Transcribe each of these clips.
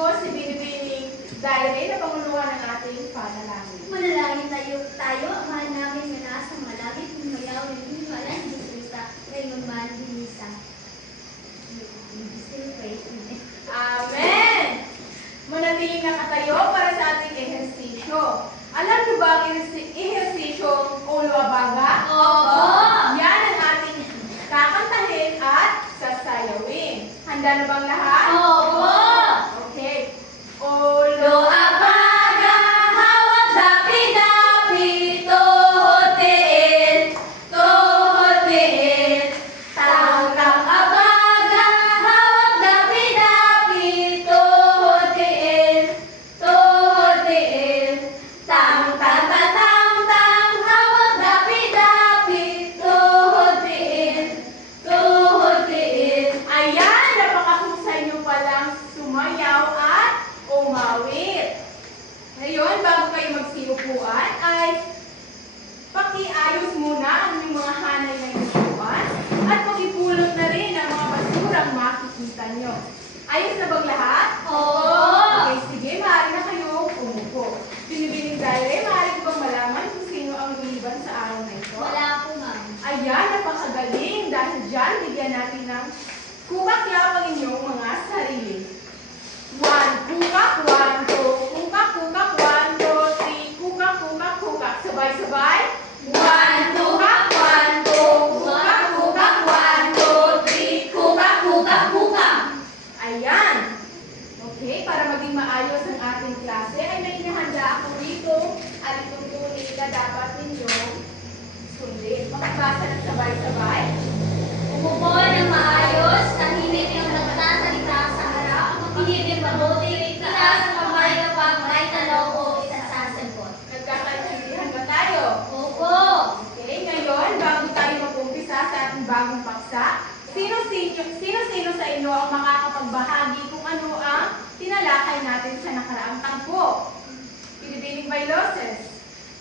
ko si Binibining Diary na panguluhan ng ating panalangin. Manalangin tayo, Ama namin na nasa malapit ng mayaw ng hiniwala ng Jesucristo, ngayon man binisa. Still pray. Amen! Manatiling nakatayo para sa ating ehersisyo. Alam niyo ba ang ehersisyong ulo abaga? Oo! Yan ang ating kakantahin at sasayawin. Handa na bang lahat? Oo! Okay. Ulo abaga, hawak dapi-dapi, tuhod tiil, tangkang abaga, hawak dapi-dapi, tuhod tiil, tang-tang-tang-tang, hawak dapi-dapi, tuhod tiil. Ayan, napakahusay nyo palang sumayaw at umawit. Ngayon, bago kayo magsiupuan, ay pakiayos muna ang inyong mga hanay na inupuan at pakipulot na rin ang mga basurang makikita nyo. Ayos na bang lahat? Oo! Okay, sige, maaari na kayo umupo. Binibining Diary, maaari ko bang malaman kung sino ang lumiban sa araw na ito? Wala po, ma'am. Ayan, napakagaling. Dahil dyan, bigyan natin ng kukakyap ang inyong mga sarili. 1, kukak, 1, 2, kukak, 1, 2, 3, kukak, sabay-sabay. 1, kukak, 1, 2, kukak, 1, 2, 3, kukak. Ayan. Okay, para maging maayos ang ating klase, ay may inahanda ako dito at itong tunay na dapat ninyong sundin. Makabasa ng sabay-sabay. Umupo ng maayos, tahimik ang nagsasalita sa harap, hindi mabuti, itaas ang kamay kapag may tanong o isasasagot. Nagkakaintindihan ba tayo? Opo! Okay, ngayon, bago tayo mag-umpisa sa ating bagong paksa, sino sa inyo ang makakapagbahagi kung ano ang tinalakay natin sa nakaraang tagpo? Pinipiling Bailoses.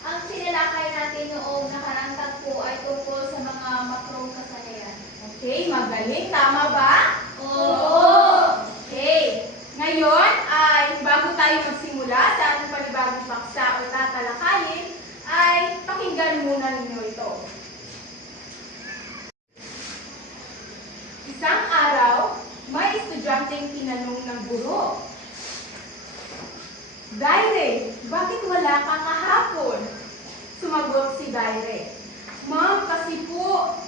Ang sinalakay natin noong nakarang tagpo ay tungkol sa mga makrong kasanayan. Okay, magaling. Tama ba? Oo! Okay. Ngayon ay bago tayo magsimula sa ating panibagong paksa o tatalakayin, ay pakinggan muna ninyo ito. Isang araw, may estudyanteng tinanong ng guro, "Diary, bakit wala ka kahapon?" Sumagot si Diary, "Ma'am, kasi po,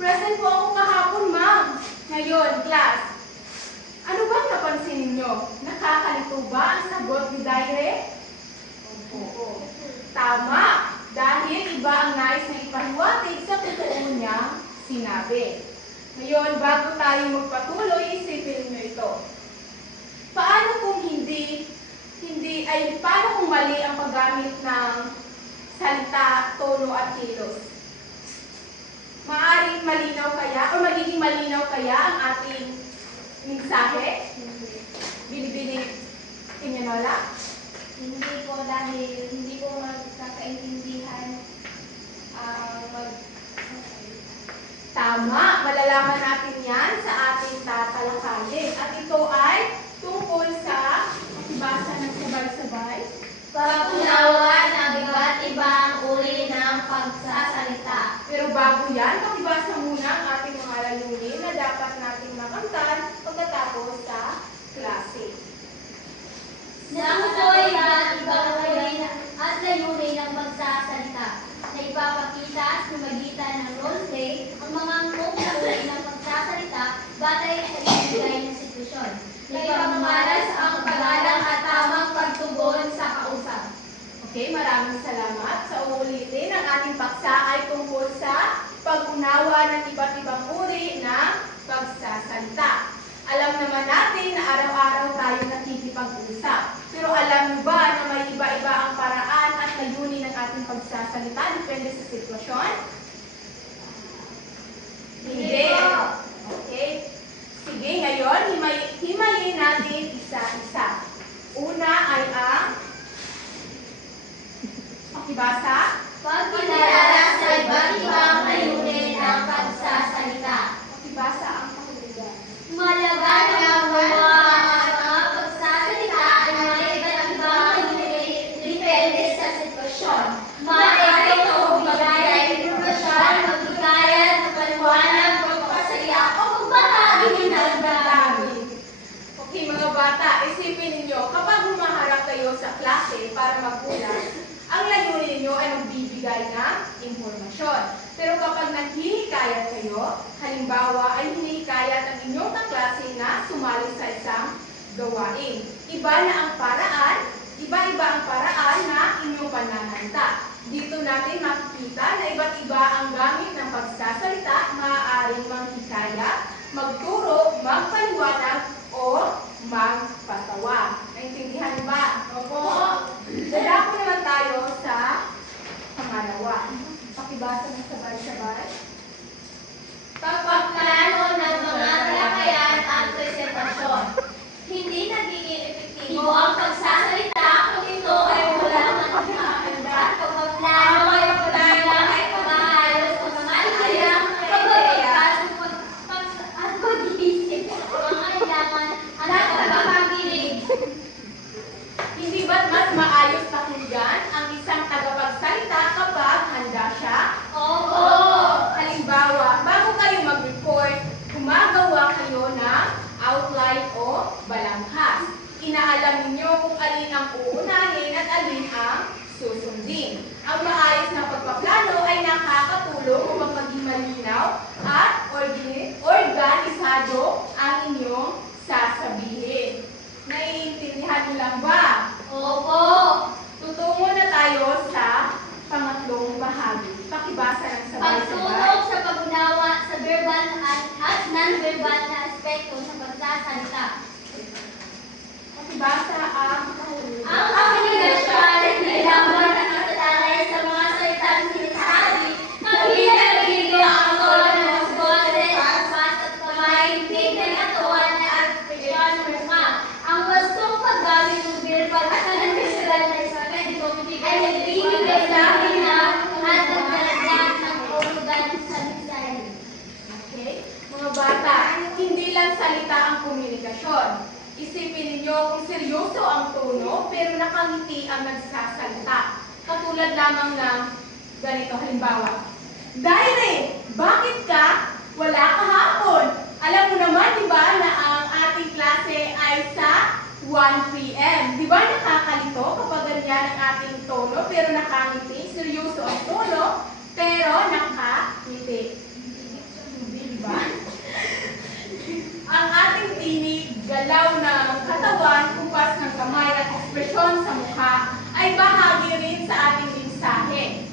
present po ako kahapon, ma'am. Ngayon, class, ano bang napansin ninyo? Nakakalito ba ang sagot ni Diary?" Oo. Tama, dahil iba ang nais na ipahiwatig sa totoo niyang sinabi. Ngayon, bago tayo magpatuloy, isipin niyo ito. Paano kung paano kung mali ang paggamit ng salita, tono at kilos? Maaaring malinaw kaya o magiging malinaw kaya ang ating mensahe? Binibining Pinyanola? Hindi po dahil hindi po magkakaintindihan Tama, malalaman natin yan sa ating tatalakayin. At ito ay tungkol sa makibasa ng sabay-sabay. Pag-unawa ng iba't ibang uri ng pagsasalita. Pero bago yan, makibasa muna ang ating mga layunin na dapat nating makamtan pagkatapos sa klase. Nakukoy iba't ibang uri at layunin ng pagsasalita na ipapakita sa magitan ng role-play ang mga uri ng pagsasalita batay sa ibigay ng sitwasyon na ipamamalas ang pagalang at tamang pagtugon sa kausap. Okay, maraming salamat. Sa uulitin, ang ating paksa ay tungkol sa pag-unawa ng iba't ibang uri ng pagsasalita. Alam naman natin na araw-araw tayo nakikipag-usap. Pero alam niyo ba na may iba-iba ang paraan at layunin ng ating pagsasalita depende sa sitwasyon? Hindi. Okay. Sige, ngayon, himayin natin isa-isa. Una ay ang pakibasa. Pagkilala sa iba't ibang layunin ng pagsasalita. Pakibasa ang pakibasa. Malaga na gumawa ang mga pagsasalita komunikasyon. Pero kapag naghihikayat kayo, halimbawa ay hinihikayat ang inyong kaklase na sumali sa isang gawain. Iba-iba ang paraan na inyong pananalita. Dito natin makikita na iba't iba ang gamit ng pagsasalita, maaaring manghikayat, magturo, magpaliwanag, o magpatawa. Naintindihan ba? Opo. Dadako naman tayo sa pangalawa. Pakibasa ng sabay-sabay. Pagpaplano ng mga talakayan at presentasyon. Hindi nagiging epektibo ang pagsasalita kung ito ay wala ng nakahanda. Pagpaplano ay pagbilang ay pag-aayos ng mga ideyang pag-iipas at pag-iisip ng mga kailangan at pagpapagilig. Hindi ba't mas maayos pakinggan ang isang tagapagsalita kapag handa siya? Opo. Halimbawa, bago kayo mag-report, gumagawa kayo ng outline o balangkas. Inaalam ninyo kung alin ang uunahin at alin ang susundin. Ang maayos na pagpaplano ay nakakatulong upang maging malinaw at organisado ang inyong sasabihin. Naiintindihan niyo lang ba? Opo. Tutungo na tayo sa pangatlong bahagi. Pakibasa ng sabay-sabay. Pagtulong sa pag-unawa sa verbal at non-verbal na aspekto sa pagsasalita. Pakibasa ang kahulugan. Ang komunikasyon ay hindi lamang nakasalalay sa mga salitang sinasabi, kundi nagiging ang tono ng boses, paspas at kamay, tingin at katawan at ekspresyon ng mukha. Ang wastong paggamit ng verbal at non-verbal na aspekto ay nagbibigay sa linaw at nagdadagdag ng kahulugan sa mensahe. Okay? Mga bata, hindi lang salita ang komunikasyon. Isipin ninyo kung seryoso ang tono pero nakangiti ang nagsasalita. Katulad lamang ng ganito halimbawa. Daire, bakit ka wala kahapon? Alam mo naman, di ba, na ang ating klase ay sa 1 p.m. Di ba nakakalito kapag ganyan ang ating tono pero nakangiti? Seryoso ang tono pero nakangiti. Di ba? Ang ating tinig, galaw ng katawan, kupas ng kamay at ekspresyon sa mukha ay bahagi rin sa ating mensahe.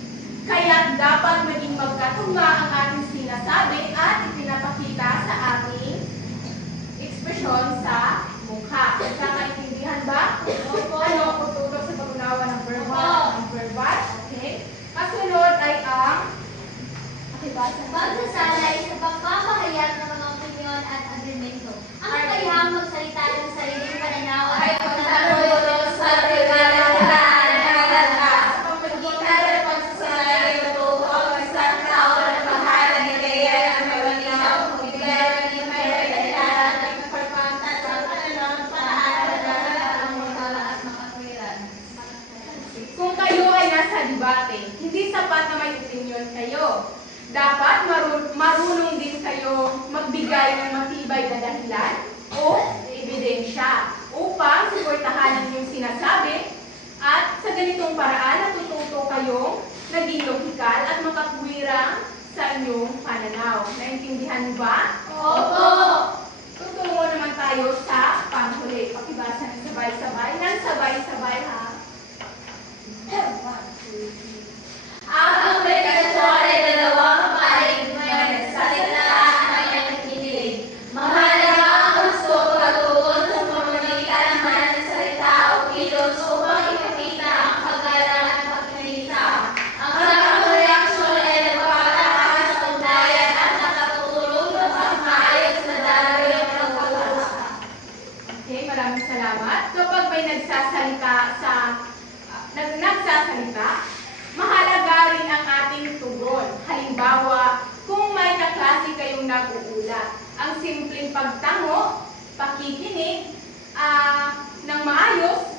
Kaya dapat maging magkatugma ang ating sinasabi at ipinapakita sa ating ekspresyon sa mukha. Kakaintindihan ba? Ano ang tututok sa pag-unawa ng verbal at non-verbal? Okay. Kasunod ay ang Pagsasalay sa pagpapahayag ng mga opinyon at agreemento. Ang kakayahang magsalita ng sariling pananaw ay pagtatulong sa pinaglalagyan ng maganda. Sa pamamagitan ng pagsasalay ito ang isang tao na bahala ng ideya ng malinaw, bigay ng kailangan ng pagpantas sa pananaw ng panahalaan ng mga at makatwiran. Kung kayo ay nasa debate, hindi sapat na may opinion kayo. Dapat marunong din kayo magbigay ng matibay na dahilan o ebidensya upang suportahan yung sinasabi at sa ganitong paraan natututo kayong naging lohikal at makatwirang sa inyong pananaw. Naintindihan niyo ba? Opo! Tutungo naman tayo sa panghuli. Pakibasa ng sabay-sabay. Nang sabay-sabay ha. 1, 2, 3. Ang komunikasyon ay dalawang panig may salita at may nakikinig. Mahalaga ang gusto pagtugon sa pamamagitan ng salita o kilos upang ipakita ang kagalang at pagkilitaw. Ang tamang reaksyon ay nagpapataas sa ugnayan at nakatulong sa mas maayos na daloy ng pagkakausap. Okay, maraming salamat. Kapag may nagsasalita, mahalaga rin ang ating tugon. Halimbawa, kung may kaklase kayong nag-uulat, ang simpleng pagtango, pakikinig, ng maayos,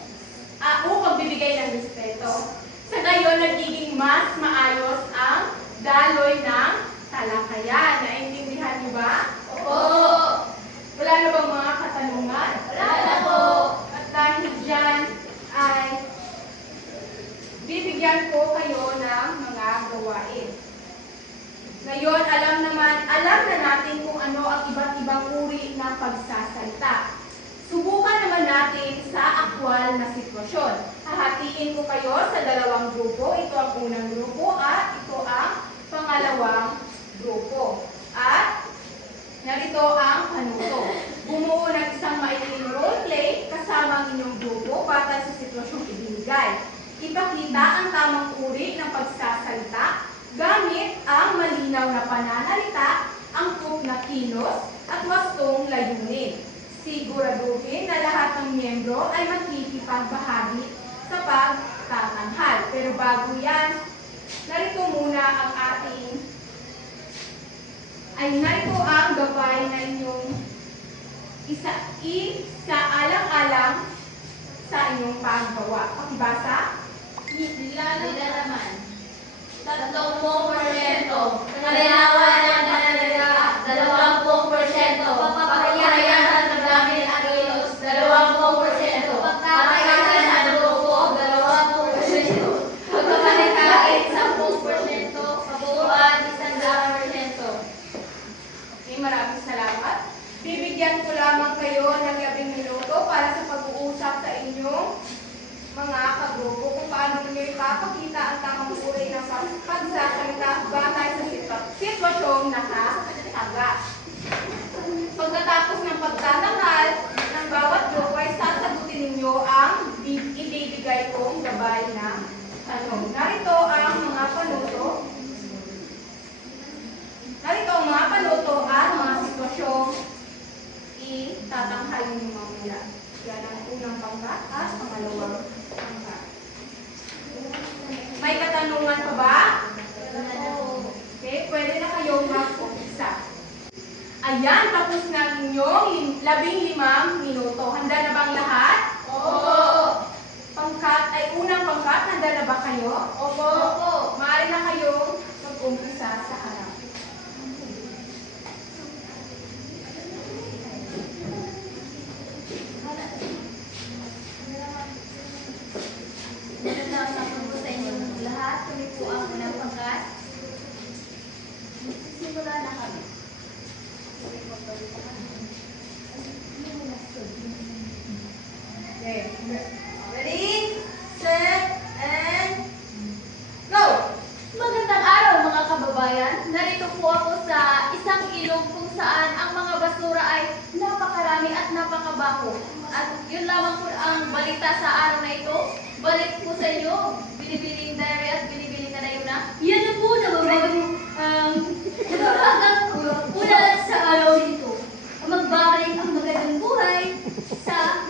o pagbibigay ng respeto. Sa gayon, nagiging mas maayos ang daloy ng talakayan. Naintindihan niyo ba? Opo! Wala na bang mga katanungan? Wala na po! At dahil dyan ay bibigyan ko kayo ng mga gawain. Ngayon, alam na natin kung ano ang iba't ibang uri ng pagsasalita. Subukan naman natin sa aktwal na sitwasyon. Hahatiin ko kayo sa dalawang grupo. Ito ang unang grupo at ito ang pangalawang grupo. At narito ang panuto. Bumuo ng isang maikling roleplay kasama ang inyong grupo batay sa sitwasyong ibinigay. Ipakita ang tamang uri ng pagsasalita gamit ang malinaw na pananalita, angkop na kilos, at wastong layunin. Siguraduhin na lahat ng miyembro ay makikipagbahagi sa pagtatanghal. Pero bago yan, narito ang gabay na inyong isaalang-alang sa inyong paggawa. Pakibasa? Nilalaman. 30%. Kalinawan ng pananalita, 20%. Pagpapayagan ng gamit at kilos, 20%. Pagkakayagan ng grupo, 20%. Pagpapalikait, 10%. Kabuuan, 100%. Okay, maraming salamat. Bibigyan ko lamang kayo ng 10 minuto para sa pag-uusap sa inyong mga kagrupo kung paano ninyo ipapakita ang tamang uri ng pagsasalita batay sa sitwasyong nakataga. Pagkatapos ng pagtatanghal ng bawat grupo ay sasagutin ninyo ang ibibigay kong gabay na tanong. Narito ang mga panuto at mga sitwasyong itatanghal ninyo mamaya. Yan ang unang pangkat at pangalawang pangkat. May katanungan pa ba? Okay, pwede na kayong mag-umpisa. Ayan, tapos na ang inyong 15 minuto. Handa na bang lahat? Opo. Unang pangkat, handa na ba kayo? Opo. Maaari na kayong mag-umpisa sa harap. Magandang hapon po sa inyong lahat. Kami po ang unang pangkat. Simula na kami. Okay. Ready, set, and go! Magandang araw mga kababayan. Narito po ako sa isang ilog kung saan ang mga basura ay napakarami at napakabaho. At yun lamang po ang balita sa araw na ito. Balik po sa inyo, binibiling diary at binibiling na layuna. Yan na po na ulat sa araw nito. Magbabalik ang magandang buhay sa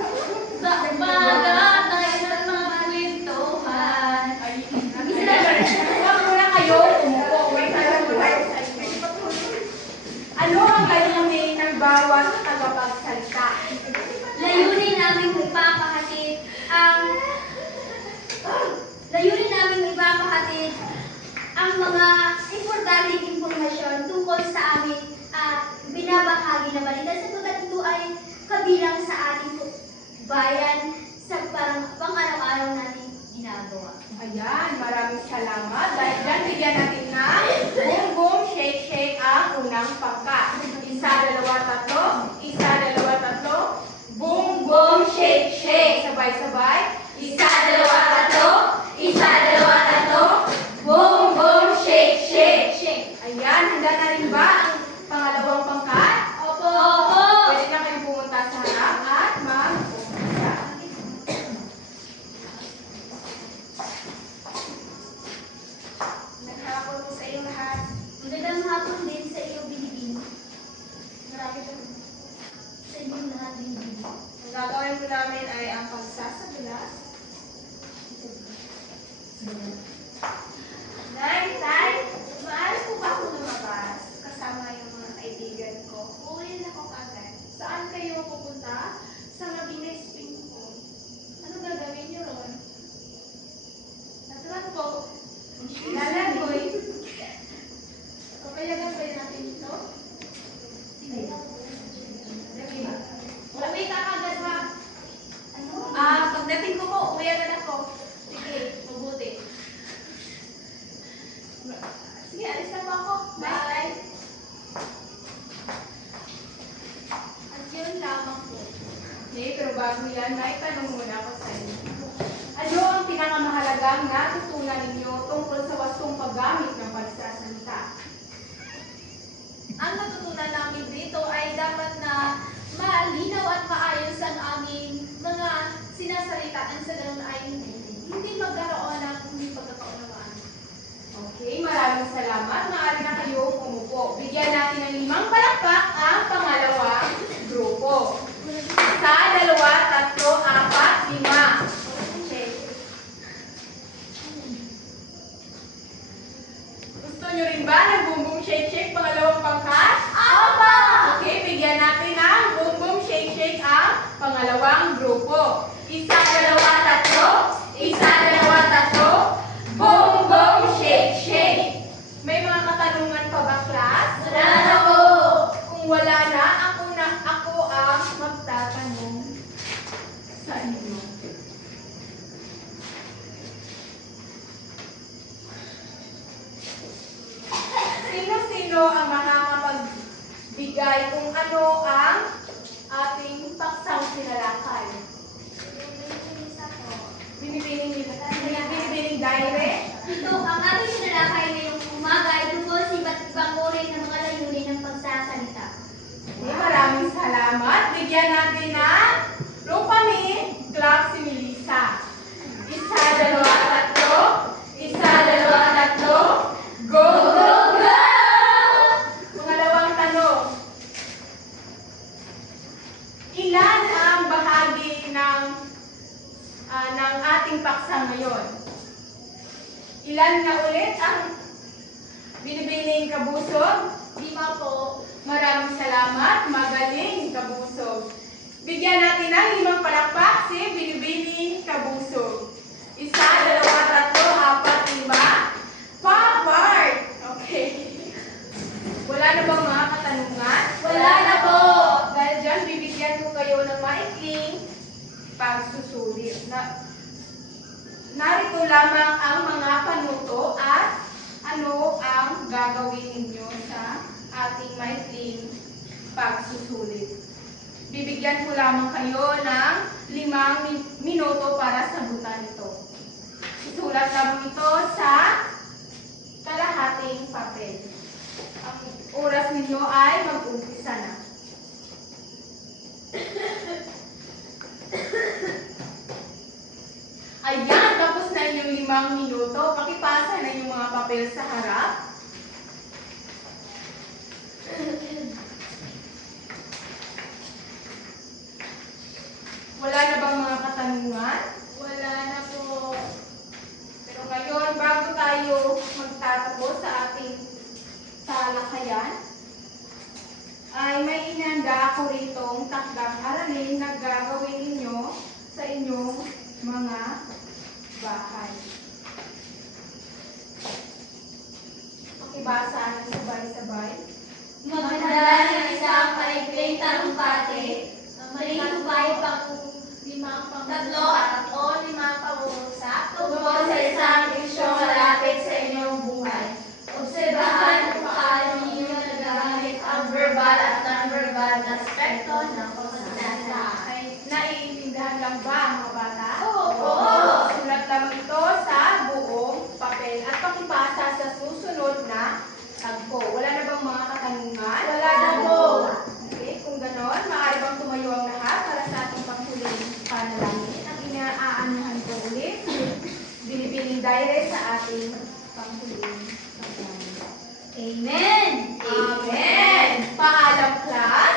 magatay ng mga kwentuhan. Huwag muna kayo umupo. May tanong tayo sa inyo. Ano ang layunin ng bawat tagapagsalita? Layunin namin ipapahatid ang mga importanteng impormasyon tungkol sa amin at binabahagi na balita sapagkat ito ay kabilang sa ating bayan sa pang-araw-araw natin ginagawa. Ayan, maraming salamat. Dahil dyan, bigyan natin ng boom, boom, shake, shake ang unang pangkat. Isa, dalawa, tatlo. Isa, dalawa, tatlo. Boom, boom, shake, shake. Sabay-sabay. Isa, dalawa, tatlo. Isa, dalawa, tatlo. Boom, boom, shake, shake. Ayan, handa na rin ba ang pangalawang pangkat? Opo! Pwede na kayong pumunta sa harap at mag-umpisa. Naghapon po sa inyong lahat. Magandang hapon din sa iyo, Binibini. Marami po. Sa inyong lahat, Binibini. Ang gagawin po namin ay ang pagsasabulas. Tay, maaari po ba ako lumabas kasama yung mga kaibigan ko? Uwi na ako agad. Saan kayo pupunta? Sa Magina Spring Pool. Ano gagawin niyo ron? Naturan po. Lalagoy. Papayagan ba yun natin ito? Sige. Uwi ka agad ha? Pagdating ko po, uwi agad ako. Sige, mabuti. bago yan, may tanong muna ako sa inyo. Ano ang pinakamahalagang natutunan ninyo tungkol sa wastong paggamit ng pagsasalita? Ang natutunan namin dito ay dapat na malinaw at maayos ang aming mga sinasalitaan sa ganun ay hindi magkaroon ng hindi pagkakaunawaan. Okay, maraming salamat. Maaari na kayong umupo. Bigyan natin ng 5 palakpak ang pangalawang grupo. 1, 2, 3, 4, 5. Gusto nyo rin ba ng boom boom shake shake pangalawang pangkat? Aba! Okay, bigyan natin ng boom boom shake shake ang pangalawang grupo. 1, 2, 3. 1, 2, 3. Boom boom shake shake. May mga katanungan pa ba, class? Wala na po! Kung wala na, ako ang magtatanong sa inyo. Sino-sino ang makakapagbigay kung ano ang ating paksang sinalakay? Binibining direct. Ito, ang ating sinalakay ngayong umaga ay tungkol sa iba't ibang uri ng mga layunin ng pagsasalita. Okay, maraming salamat. Bigyan natin ng Rupami, Clark, si Melissa. 1, 2, 3. 1, 2, 3. Go! Go, go! Pangalawang tanong. Ilan ang bahagi ng ating paksa ngayon? Ilan na ulit ang binibining kabusog? 5 po. Maraming salamat. Magaling, kabusog. Bigyan natin ng 5 palakpak si binibining kabusog. 1, 2, 3, 4, 5. Forward! Okay. Wala na bang mga katanungan? Wala na po. Dahil dyan, bibigyan ko kayo ng maikling pagsusulit. Narito lamang ang mga panuto at ano ang gagawin ninyo sa ating maikling pagsusulit. Bibigyan ko lamang kayo ng 5 minuto para sagutan ito. Isulat lamang ito sa kalahating papel. Ang oras ninyo ay mag-umpisa na. Ayan, tapos na yung 5 minuto. Pakipasa na yung mga papel sa harap. Wala na bang mga katanungan? Wala na po. Pero ngayon, bago tayo magtatapos sa ating talakayan, ay may inanda ako ritong takdang aralin na gagawin ninyo sa inyong mga bahay. Pakibasa ng sabay-sabay. Maganda ng isang maikling talumpati, malilubay pang 5 tatlo at o 5 pangungusap tungkol sa isang isyong malapit sa inyong buhay. Obserbahan kung paano ninyo nagagamit ang verbal at non-verbal na aspekto ng pagsasalita. Ay, naiintindihan lang ba ang mga bata? Opo. Sulat lamang ito sa buong papel at pakipasa sa susunod na tagpo. Wala na bang mga katanungan? Wala na po. Okay, kung ganon, maaari bang tumayo ang lahat para sa ating panghuling panalangin? Ang inaaanuhan ko ulit, binibining direct sa ating panghuling panalangin. Amen. Amen! Paalam, class!